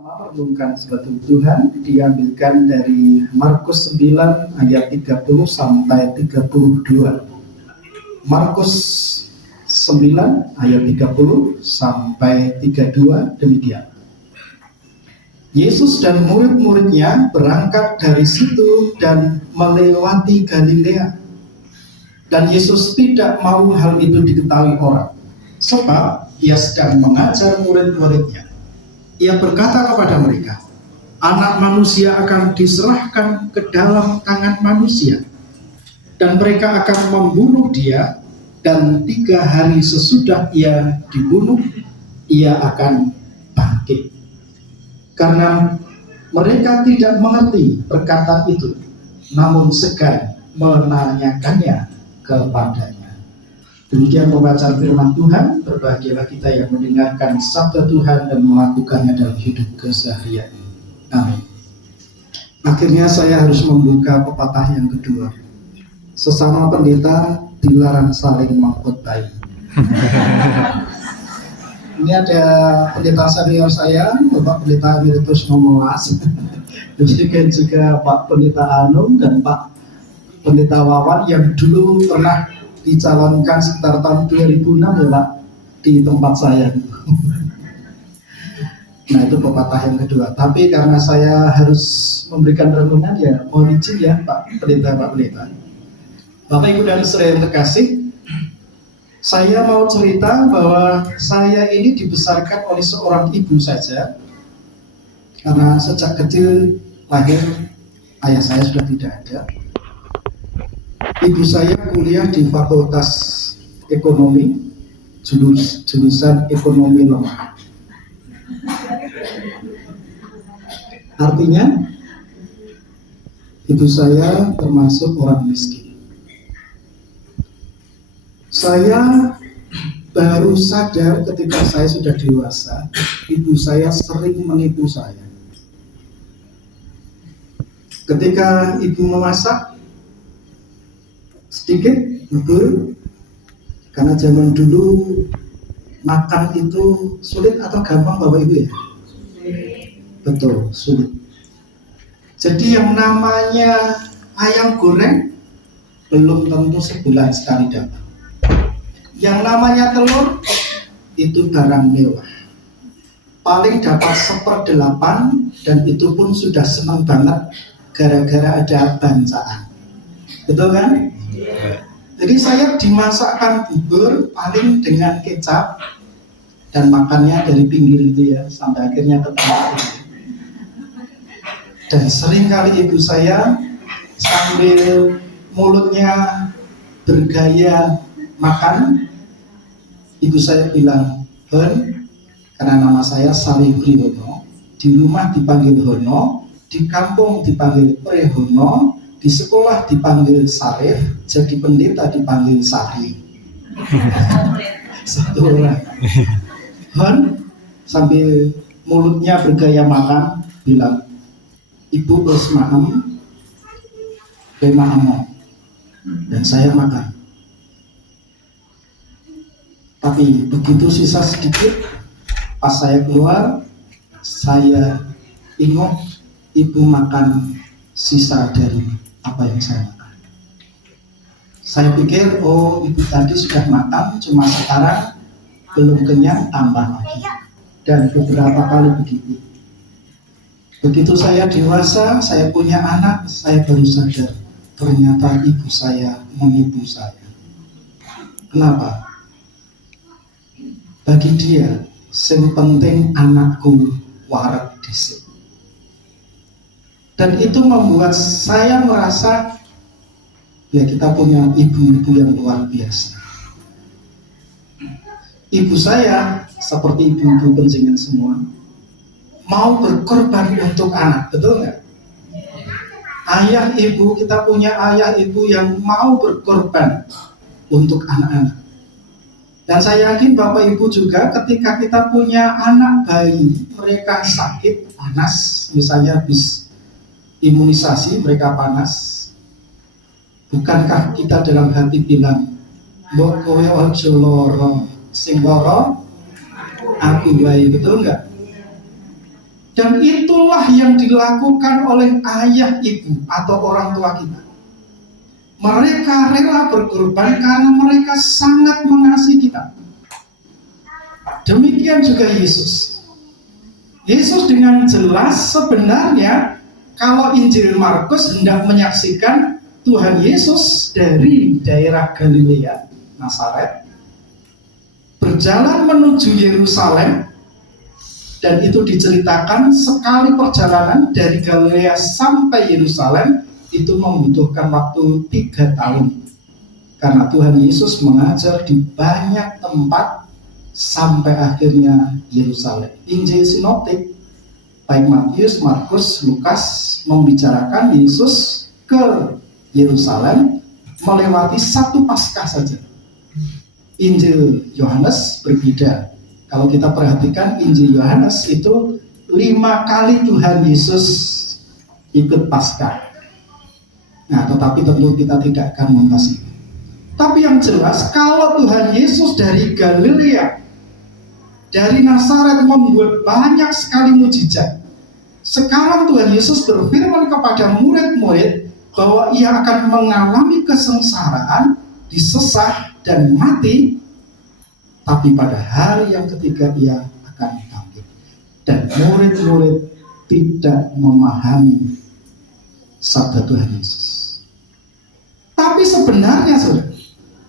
Merenungkan sesuatu Tuhan diambilkan dari Markus 9 ayat 30 sampai 32. Markus 9 ayat 30 sampai 32 demikian. Yesus dan murid-muridnya berangkat dari situ dan melewati Galilea. Dan Yesus tidak mau hal itu diketahui orang, sebab ia sedang mengajar murid-muridnya. Ia berkata kepada mereka, Anak manusia akan diserahkan ke dalam tangan manusia, dan mereka akan membunuh dia, dan 3 hari sesudah ia dibunuh, ia akan bangkit. Karena mereka tidak mengerti perkataan itu, namun segan menanyakannya kepadanya. Demikian pembacaan firman Tuhan. Berbahagialah kita yang mendengarkan sabda Tuhan dan melakukannya dalam hidup keseharian. Amin. Akhirnya saya harus membuka pepatah yang kedua. Sesama pendeta dilarang saling mengkhotbah. Ini ada pendeta senior saya, Bapak Pendeta Emeritus Nomolas. Demikian juga Pak Pendeta Anung dan Pak Pendeta Wawan yang dulu pernah dicalonkan sekitar tahun 2006 ya Pak, di tempat saya. Nah itu pepatah yang kedua. Tapi karena saya harus memberikan renungan ya mohon izin ya Pak Pendeta, Pak Pendeta. Bapak Ibu dan saudara yang terkasih, saya mau cerita bahwa saya ini dibesarkan oleh seorang ibu saja. Karena sejak kecil lahir ayah saya sudah tidak ada. Ibu saya kuliah di Fakultas Ekonomi, jurusan Ekonomi Lemah. Artinya, ibu saya termasuk orang miskin. Saya baru sadar ketika saya sudah dewasa, ibu saya sering menipu saya. Ketika ibu memasak, sedikit bubur, karena zaman dulu makan itu sulit atau gampang Bapak Ibu ya? Betul, sulit. Jadi yang namanya ayam goreng belum tentu sebulan sekali dapat. Yang namanya telur itu barang mewah, paling dapat 1/8, dan itu pun sudah senang banget gara-gara ada bancaan. Betul kan? Jadi saya dimasakkan bubur paling dengan kecap dan makannya dari pinggir itu ya sampai akhirnya ketemu. Dan sering kali ibu saya sambil mulutnya bergaya makan, ibu saya bilang, Hen, karena nama saya Saribri Hono, di rumah dipanggil Hono, di kampung dipanggil Prehono, di sekolah dipanggil Sarif, jadi pendeta dipanggil Sari. Satu orang. Han sambil mulutnya bergaya makan bilang, Ibu bos maem, dan saya makan. Tapi begitu sisa sedikit, pas saya keluar, saya ingat ibu makan sisa dari apa yang saya makan. Saya pikir, oh ibu tadi sudah makan, cuma sekarang belum kenyang, tambah lagi. Dan beberapa kali begitu. Begitu saya dewasa, saya punya anak, saya baru sadar ternyata ibu saya menipu saya. Kenapa? Bagi dia, yang penting anakku warak dhisik. Dan itu membuat saya merasa ya kita punya ibu-ibu yang luar biasa. Ibu saya seperti ibu-ibu pensiunan semua mau berkorban untuk anak, betul nggak? Ayah ibu, kita punya ayah ibu yang mau berkorban untuk anak-anak. Dan saya yakin Bapak Ibu juga ketika kita punya anak bayi, mereka sakit, panas, misalnya habis imunisasi mereka panas, bukankah kita dalam hati bilang, mbok kowe ojo loro, sing loro aku bayi, betul enggak? Dan itulah yang dilakukan oleh ayah, ibu, atau orang tua kita. Mereka rela berkorban karena mereka sangat mengasihi kita. Demikian juga Yesus. Yesus dengan jelas sebenarnya kalau Injil Markus hendak menyaksikan Tuhan Yesus dari daerah Galilea, Nazaret, berjalan menuju Yerusalem, dan itu diceritakan sekali perjalanan dari Galilea sampai Yerusalem itu membutuhkan waktu 3 tahun. Karena Tuhan Yesus mengajar di banyak tempat sampai akhirnya Yerusalem. Injil sinoptik baik Matius, Markus, Lukas membicarakan Yesus ke Yerusalem melewati 1 Paskah saja. Injil Yohanes berbeda. Kalau kita perhatikan Injil Yohanes itu 5 kali Tuhan Yesus ikut Paskah. Nah, tetapi tentu kita tidak akan membahas itu. Tapi yang jelas kalau Tuhan Yesus dari Galilea, dari Nazaret membuat banyak sekali mujizat. Sekarang Tuhan Yesus berfirman kepada murid-murid bahwa ia akan mengalami kesengsaraan, disesah dan mati, tapi pada hari yang ketiga ia akan bangkit. Dan murid-murid tidak memahami sabda Tuhan Yesus. Tapi sebenarnya saudara,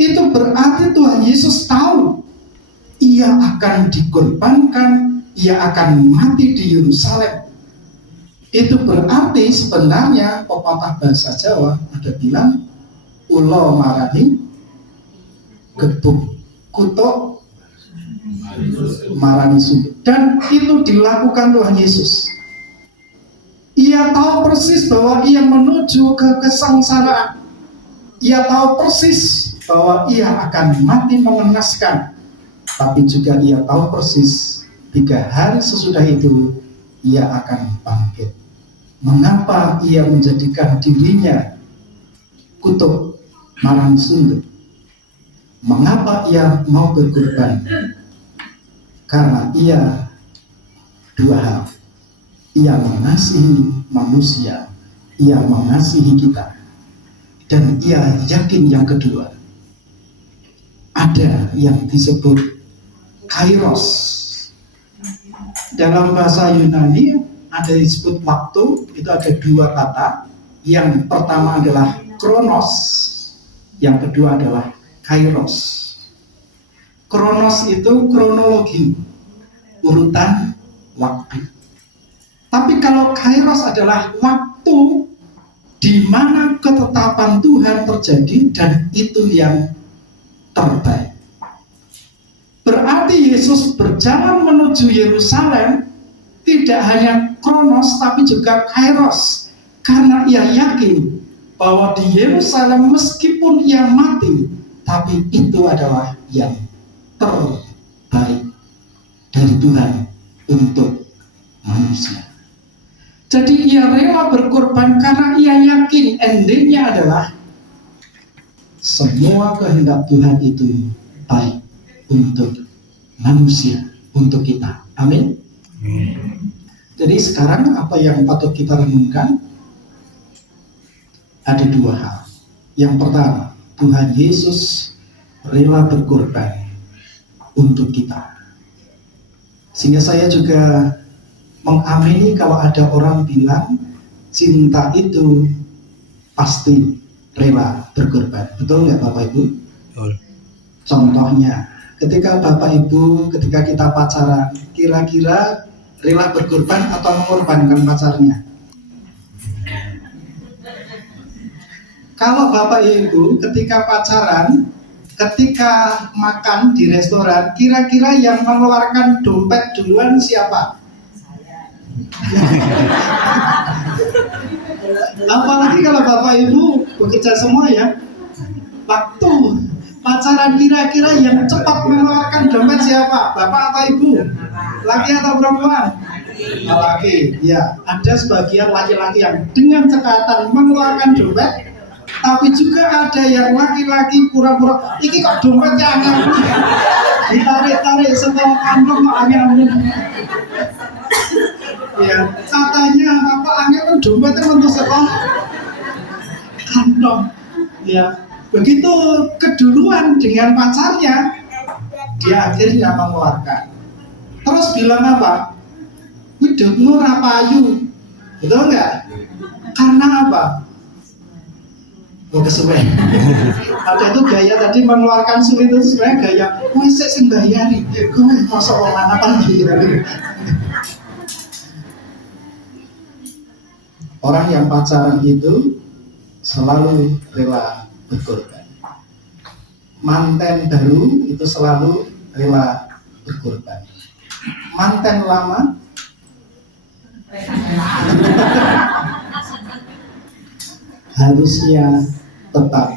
itu berarti Tuhan Yesus tahu ia akan dikorbankan, ia akan mati di Yerusalem. Itu berarti sebenarnya pepatah bahasa Jawa ada bilang ulo marani gebuk kutuk marani sunduk. Dan itu dilakukan Tuhan Yesus. Ia tahu persis bahwa ia menuju ke kesengsaraan. Ia tahu persis bahwa ia akan mati mengenaskan. Tapi juga ia tahu persis 3 hari sesudah itu ia akan bangkit. Mengapa ia menjadikan dirinya kutuk marani sunduk? Mengapa ia mau berkorban? Karena ia 2 hal. Ia mengasihi manusia, ia mengasihi kita. Dan ia yakin yang kedua, ada yang disebut kairos. Dalam bahasa Yunani ada disebut waktu, itu ada 2 kata. Yang pertama adalah kronos, yang kedua adalah kairos. Kronos itu kronologi, urutan waktu. Tapi kalau kairos adalah waktu di mana ketetapan Tuhan terjadi dan itu yang terbaik. Berarti Yesus berjalan menuju Yerusalem tidak hanya kronos tapi juga kairos, karena ia yakin bahwa di Yerusalem meskipun ia mati, tapi itu adalah yang terbaik dari Tuhan untuk manusia. Jadi ia rela berkorban karena ia yakin endingnya adalah semua kehendak Tuhan itu baik untuk manusia, untuk kita. Amin. Jadi sekarang apa yang patut kita renungkan? Ada 2 hal. Yang pertama, Tuhan Yesus rela berkorban untuk kita. Sehingga saya juga mengamini kalau ada orang bilang cinta itu pasti rela berkorban. Betul nggak Bapak Ibu? Betul. Contohnya, ketika Bapak Ibu, ketika kita pacaran, kira-kira rela berkorban atau mengorbankan pacarnya? Kalau Bapak Ibu ketika pacaran, ketika makan di restoran, kira-kira yang mengeluarkan dompet duluan siapa? Apalagi kalau Bapak Ibu bekerja semua ya. Waktu pacaran kira-kira yang cepat mengeluarkan dompet siapa? Bapak atau Ibu? Laki atau perempuan? Laki. Ya, ada sebagian laki-laki yang dengan cekatan mengeluarkan dompet, tapi juga ada yang laki-laki pura-pura, iki kok dompetnya angin, ditarik-tarik setelah kantong kok angin. Ya, katanya apa angin dompet untuk sekolah kantong. Ya, begitu keduluan dengan pacarnya, dia akhirnya mengeluarkan. Terus bilang apa? Hidupmu rapayu, betul nggak? Karena apa? Oh, kesuwen. Ada itu gaya tadi mengeluarkan sulit itu sebenarnya gaya. Wih, saya sembayari. Gue masa orang apa gitu. Orang yang pacaran itu selalu rela berkorban. Manten baru itu selalu rela berkorban. Manten lama harusnya tetap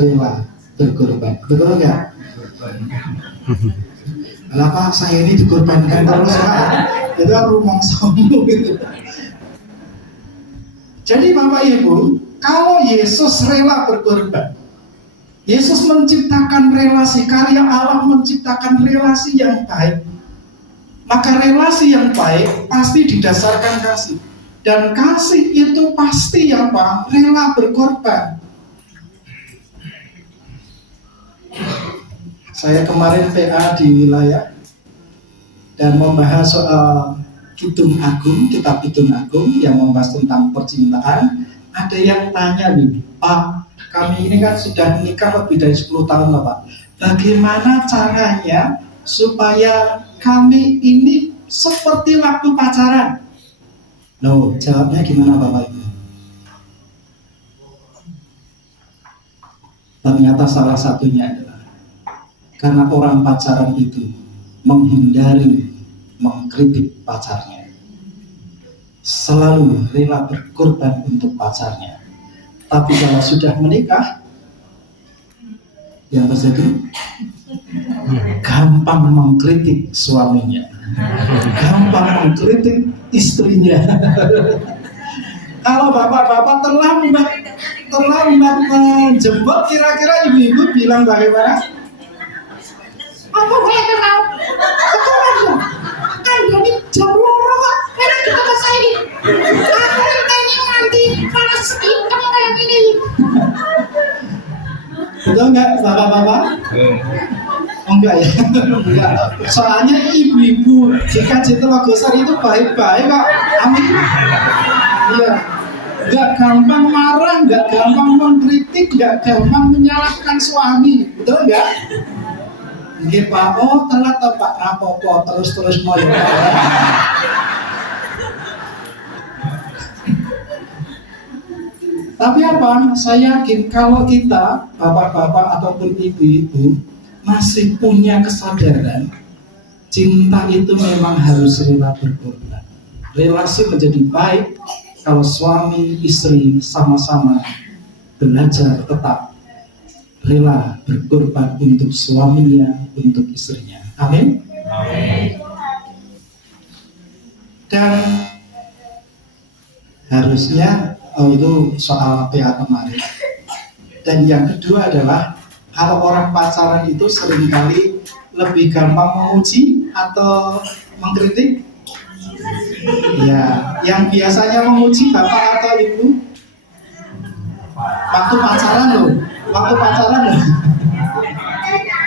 rela berkorban. Betul nggak? Kenapa saya ini dikorbankan terus? Itu rumong sombong gitu. Jadi Bapak Ibu, kalau Yesus rela berkorban, Yesus menciptakan relasi, karya Allah menciptakan relasi yang baik, maka relasi yang baik pasti didasarkan kasih. Dan kasih itu pasti apa? Rela berkorban. Saya kemarin PA di wilayah dan membahas soal Kidung Agung, kitab Kidung Agung yang membahas tentang percintaan. Ada yang tanya nih, Pak, kami ini kan sudah menikah lebih dari 10 tahun loh Pak. Bagaimana caranya supaya kami ini seperti waktu pacaran? Loh, jawabnya gimana Bapak Ibu? Ternyata salah satunya adalah karena orang pacaran itu menghindari mengkritik pacarnya, selalu rela berkorban untuk pacarnya. Tapi kalau sudah menikah, yang terjadi gampang mengkritik suaminya, gampang mengkritik istrinya. Kalau bapak-bapak terlambat menjemput, kira-kira ibu-ibu bilang bagaimana? Apa boleh kenal? Sekolah kan jadi jam loro kok. Enak kita selesai. Aku ini nanti panas hitam kayak ini. Betul nggak bapak-bapak? Oh enggak ya? Enggak. Soalnya ibu-ibu jika Jatilogoser itu baik-baik kok. Amin. Iya. Enggak gampang marah, enggak gampang mengkritik, enggak gampang menyalahkan suami. Betul enggak? Nggih Pak, oh telat toh Pak, rapopo terus-terus mau ya. Tapi apa? Saya yakin kalau kita, bapak-bapak ataupun ibu-ibu masih punya kesadaran, cinta itu memang harus rela berkorban. Relasi menjadi baik kalau suami istri sama-sama belajar tetap rela berkorban untuk suaminya, untuk istrinya. Amin. Amin. Dan harusnya itu soal PA kemarin. Dan yang kedua adalah kalau orang pacaran itu seringkali lebih gampang memuji atau mengkritik. Ya, yang biasanya memuji bapak atau ibu waktu pacaran loh. Waktu pacaran loh.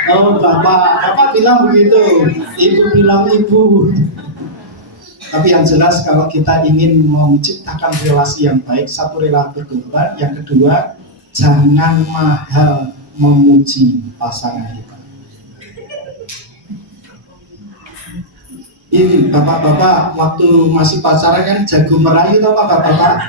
Oh bapak bilang begitu, ibu bilang ibu. Tapi yang jelas kalau kita ingin menciptakan relasi yang baik, satu rela berkorban, yang kedua jangan mahal memuji pasangan kita. Ini bapak-bapak waktu masih pacaran kan jago merayu toh bapak-bapak.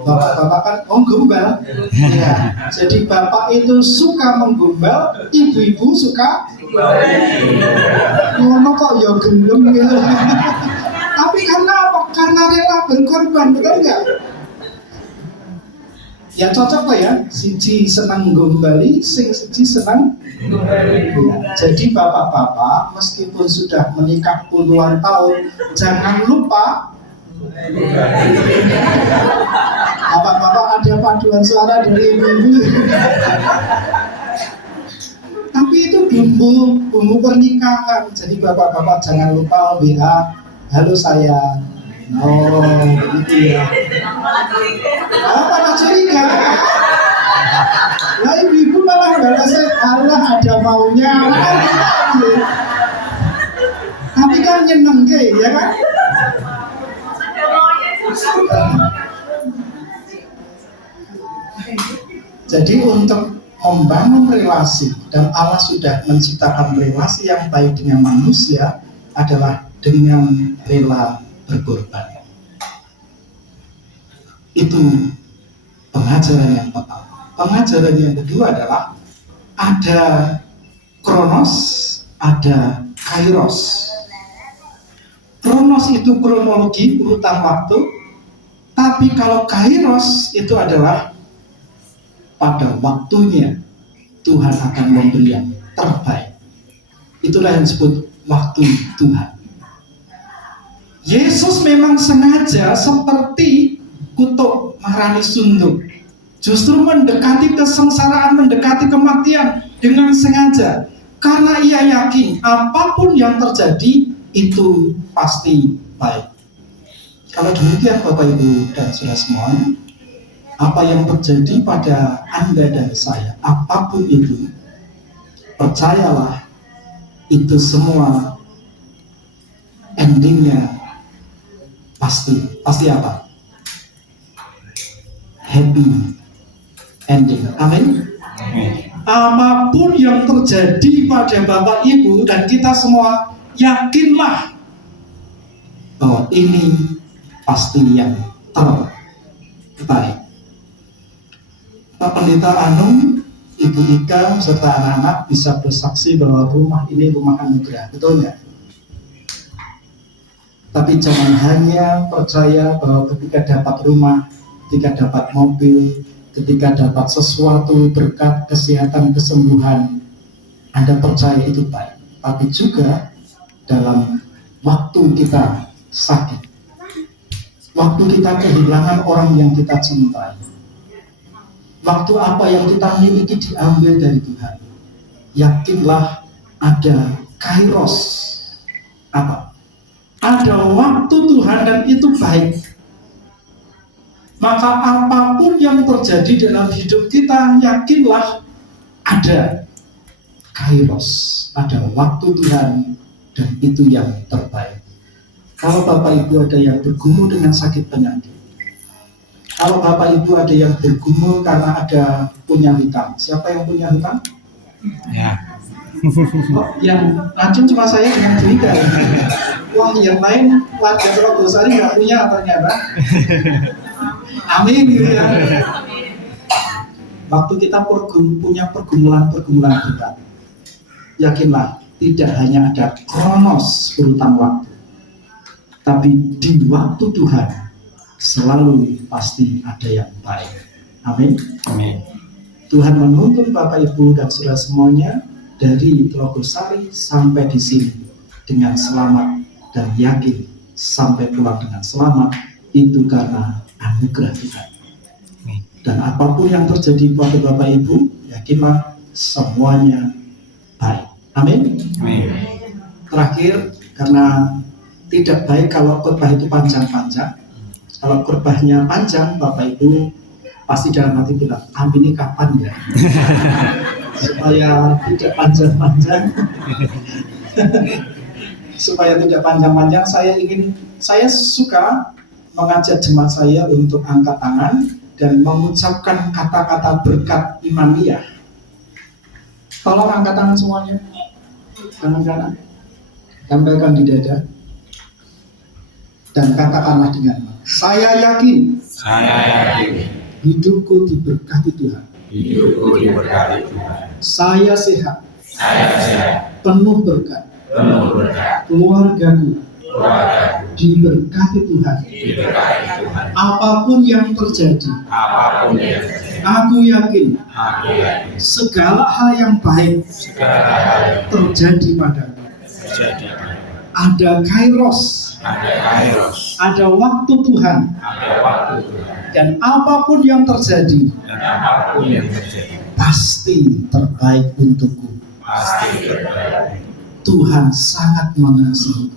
Bapak-bapak kan gombal. Ya, jadi bapak itu suka menggombal, ibu-ibu suka ngono kok ya gelem gitu. Tapi karena apa? Karena rela berkorban, betul nggak? Ya cocok lah ya, siji senang gombali, siji senang gombali. Ya, jadi bapak-bapak meskipun sudah menikah puluhan tahun, jangan lupa bapak-bapak ada paduan suara dari ibu-ibu. Tapi itu bumbu pernikahan. Jadi bapak-bapak jangan lupa WA, halo sayang, Oh, gitu ya. Malah curiga. Nah, ibu malah balasnya Allah ada maunya. Tapi kan nyeneng ya kan? Jadi untuk membangun relasi, dan Allah sudah menciptakan relasi yang baik dengan manusia adalah dengan rela berkorban. Itu pengajaran yang pertama. Pengajaran yang kedua adalah ada kronos, ada kairos. Kronos itu kronologi, urutan waktu. Tapi kalau kairos itu adalah pada waktunya Tuhan akan memberi yang terbaik. Itulah yang disebut waktu Tuhan. Yesus memang sengaja seperti kutuk Maharani Sunduk, justru mendekati kesengsaraan, mendekati kematian dengan sengaja, karena ia yakin apapun yang terjadi itu pasti baik. Kalau demikian Bapak Ibu dan saudara semuanya, apa yang terjadi pada Anda dan saya, apapun itu, percayalah itu semua endingnya pasti apa? Happy ending. Amin. Apapun yang terjadi pada Bapak Ibu dan kita semua, yakinlah bahwa ini pasti yang terbaik. Pak Pendeta Anung, Ibu Ika, serta anak-anak bisa bersaksi bahwa rumah ini rumah anugerah, betul nggak? Tapi jangan hanya percaya bahwa ketika dapat rumah, ketika dapat mobil, ketika dapat sesuatu berkat kesehatan, kesembuhan, Anda percaya itu baik. Tapi juga dalam waktu kita sakit, waktu kita kehilangan orang yang kita cintai, waktu apa yang kita miliki diambil dari Tuhan, yakinlah ada kairos. Apa? Ada waktu Tuhan dan itu baik. Maka apapun yang terjadi dalam hidup kita, yakinlah ada kairos, ada waktu Tuhan dan itu yang terbaik. Kalau Bapak Ibu ada yang bergumul dengan sakit penyakit, kalau Bapak Ibu ada yang bergumul karena ada punya hutang, siapa yang punya hutang? Ya. Yang racun cuma saya dengan Bu Ika. Wah, yang lain warga Telogosari nggak punya ternyata. Amin gitu ya. Waktu kita punya pergumulan berat, yakinlah tidak hanya ada kronos urutan waktu, tapi di waktu Tuhan selalu pasti ada yang baik. Amin. Amin. Tuhan menuntun Bapak Ibu dan saudara semuanya dari Telogosari sampai di sini dengan selamat dan yakin sampai pulang dengan selamat, itu karena anugerah Tuhan. Dan apapun yang terjadi pada Bapak Ibu, yakinlah semuanya baik. Amin. Amin. Terakhir, karena tidak baik kalau khotbah itu panjang-panjang. Kalau khotbahnya panjang, Bapak Ibu pasti dalam hati bilang, amin, ini kapan ya? Supaya tidak panjang-panjang. Supaya tidak panjang-panjang, saya suka mengajak jemaat saya untuk angkat tangan dan mengucapkan kata-kata berkat imaniah. Tolong angkat tangan semuanya, kanan-kanan, tempelkan di dada, dan katakanlah dengan saya yakin hidupku diberkati Tuhan. Saya sehat, penuh berkat. Keluargaku diberkati Tuhan. Apapun yang terjadi, aku yakin segala hal yang baik terjadi padaku. Ada kairos, ada waktu Tuhan, dan apapun yang terjadi pasti terbaik untukku. Tuhan sangat mengasihi.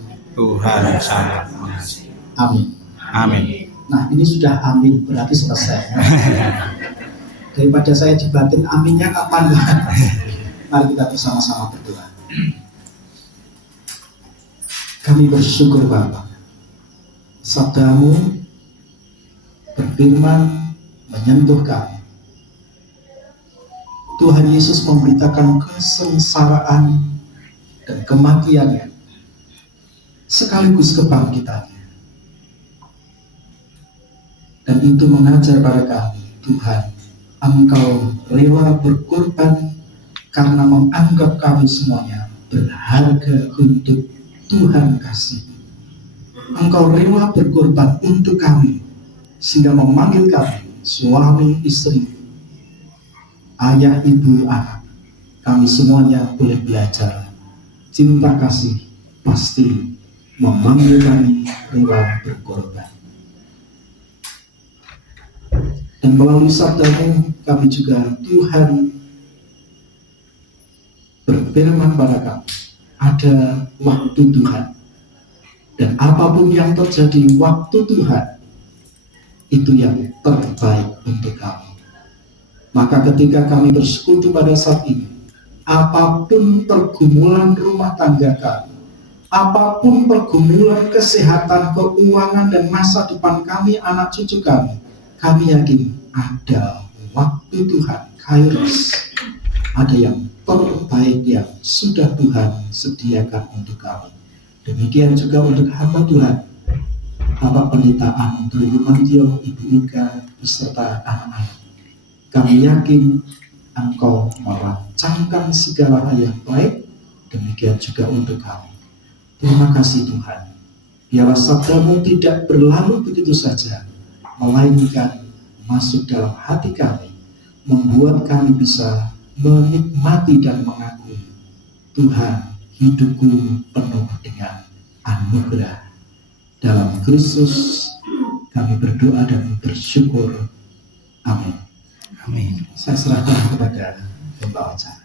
Amin. Amin. Nah, ini sudah amin, berarti selesai. Daripada saya debatin aminnya kapan, mari kita bersama-sama berdoa. Kami bersyukur Bapa, sabdamu berfirman menyentuh kami. Tuhan Yesus memberitakan kesengsaraan dan kematiannya sekaligus kebangkitannya. Dan itu mengajar pada kami, Tuhan, Engkau rela berkorban karena menganggap kami semuanya berharga untuk Tuhan kasih. Engkau rela berkorban untuk kami, sehingga memanggil kami suami istri, ayah ibu anak. Kami semuanya boleh belajar cinta kasih pasti memanggil kami rela berkorban. Dan melalui sabdamu kami juga, Tuhan, berfirman pada kami, ada waktu Tuhan. Dan apapun yang terjadi waktu Tuhan, itu yang terbaik untuk kami. Maka ketika kami bersekutu pada saat ini, apapun pergumulan rumah tangga kami, apapun pergumulan kesehatan, keuangan, dan masa depan kami, anak cucu kami yakin ada waktu Tuhan, kairos, ada yang terbaik yang sudah Tuhan sediakan untuk kami. Demikian juga untuk hamba Tuhan, Bapak Pendeta Andrew Lumantio, Ibu Ika, beserta anak-anak. Kami yakin Engkau merancangkan segala hal yang baik, demikian juga untuk kami. Terima kasih Tuhan. Biarlah sabdamu tidak berlalu begitu saja, melainkan masuk dalam hati kami, membuat kami bisa menikmati dan mengakui Tuhan, hidupku penuh dengan anugerah. Dalam Kristus kami berdoa dan bersyukur. Amin. Amin. Saya serahkan kepada pembawa acara.